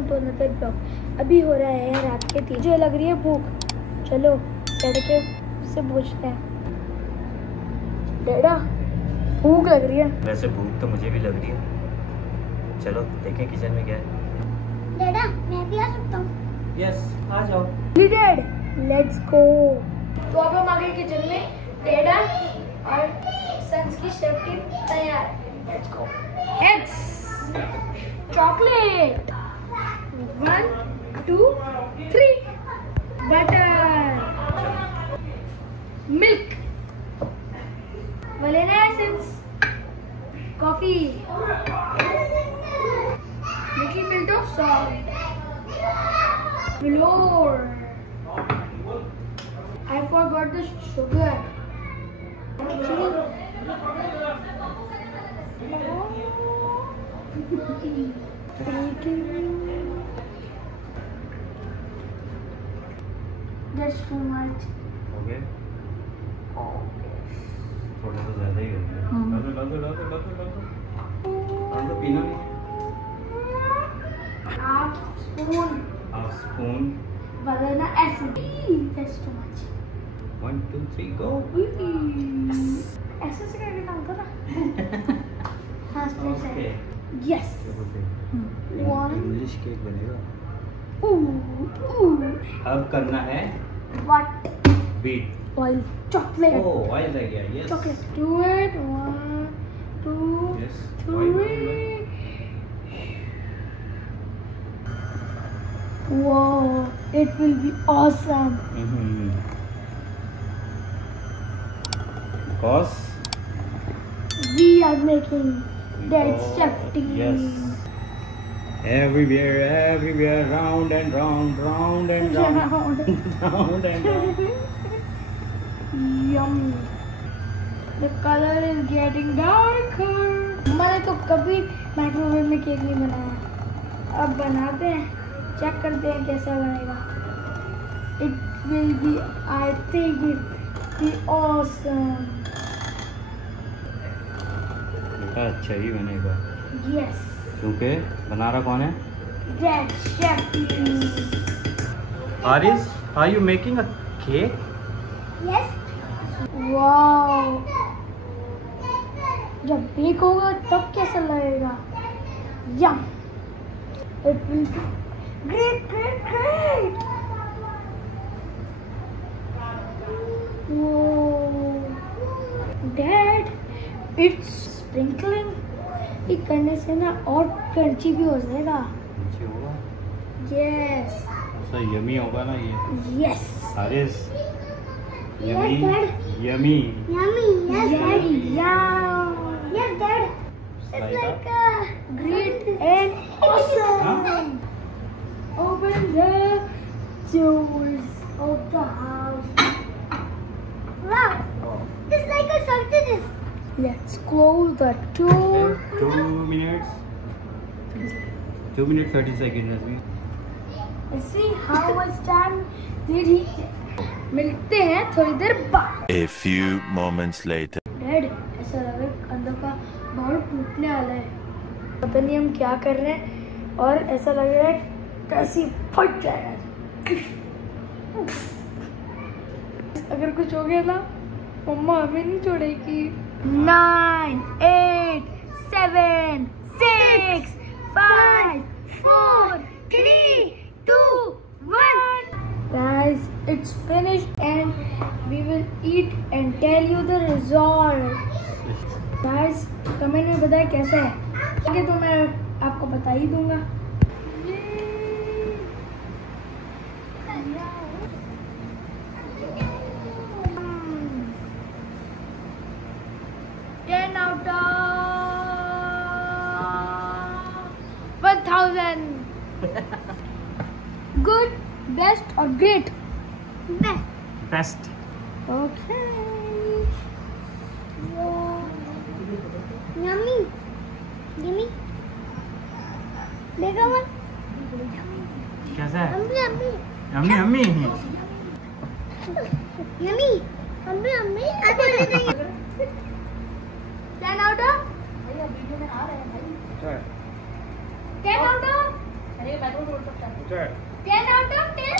Welcome to another blog. अभी हो रहा है रात के 3। मुझे लग रही है भूख। चलो डैडा से पूछते हैं। डैडा भूख लग रही है। वैसे भूख तो मुझे भी लग रही है। चलो देखें किचन में क्या है। डैडा मैं भी आ सकता हूँ? यस आ जाओ। Dad let's go. तो अब हम आ गए किचन में। डैडा और सन्स की सेफ्टी तैयार है। Let's go. Eggs, chocolate 1 2 3, butter, milk, vanilla essence, coffee, little bit of salt, floor. I forgot the sugar. That's too much. हो गया? थोड़ा तो ज़्यादा ही हो गया। लो पीना नहीं। Half spoon. Half spoon. Banana acid. That's too much. 1 2 3 go। ऐसे से करके काम करो ना। हाँ okay. Yes. One. English cake बनेगा। Ooh. अब करना है What? Beat. Oil. Chocolate. Oh oil रह गया। Yes. Chocolate. Do it. 1 2 Yes. 3. Whoa! It will be awesome. Because We are making that safety. Yes. Everywhere, round and round, round and round, round and round. Yummy. The color is getting darker. मैंने तो कभी microwave में cake नहीं बनाया। अब बनाते हैं, check करते हैं कैसा बनेगा। It will be, I think it will be awesome. बेटा अच्छा ही बनेगा। Yes. क्योंकि बना रहा कौन है? That safety. Aris, are you making a cake? Yes. Wow. जब बेक होगा तब कैसा लगेगा? Yum. It will be great. Whoa. Dad, it's sprinkling. ये करने से ना और क्रंची भी हो जाएगा। नीचे होगा। Yes. ऐसा यमी होगा ना ये। Yes. Aris, Yes, Dad. yummy. Yummy. Yes, Dad. Yum. Yes, Dad. It's like a Great and awesome. Open the doors of the house. wow. It's like a sausage. Let's close the door. 2 minutes. 2 minutes 30 seconds. Let's see how much time did he get. मिलते हैं थोड़ी देर बाद। A few moments later. Dad ऐसा लग रहा है अंदर का बहुत टूटने वाला है। पता नहीं हम क्या कर रहे हैं और ऐसा लग रहा है कैसी फट जाएगा। अगर कुछ हो गया ना मम्मा हमें नहीं छोड़ेगी। 9 8 7 6 5 4 3 2 1. Guys, it's finished and we will eat and tell you the result. Guys, comment में बताएं कैसा है। आगे तो मैं आपको बता ही दूंगा। 10 out of 1000. Good, best or great? Best. Okay. Yummy. Yummy. Bigger one. कैसा है? Yummy. Yummy, yummy. Yummy. Yummy. 10 out of? 10 out of? मैं तो बोल सकता हूँ ऊंचा है। 10 out of 10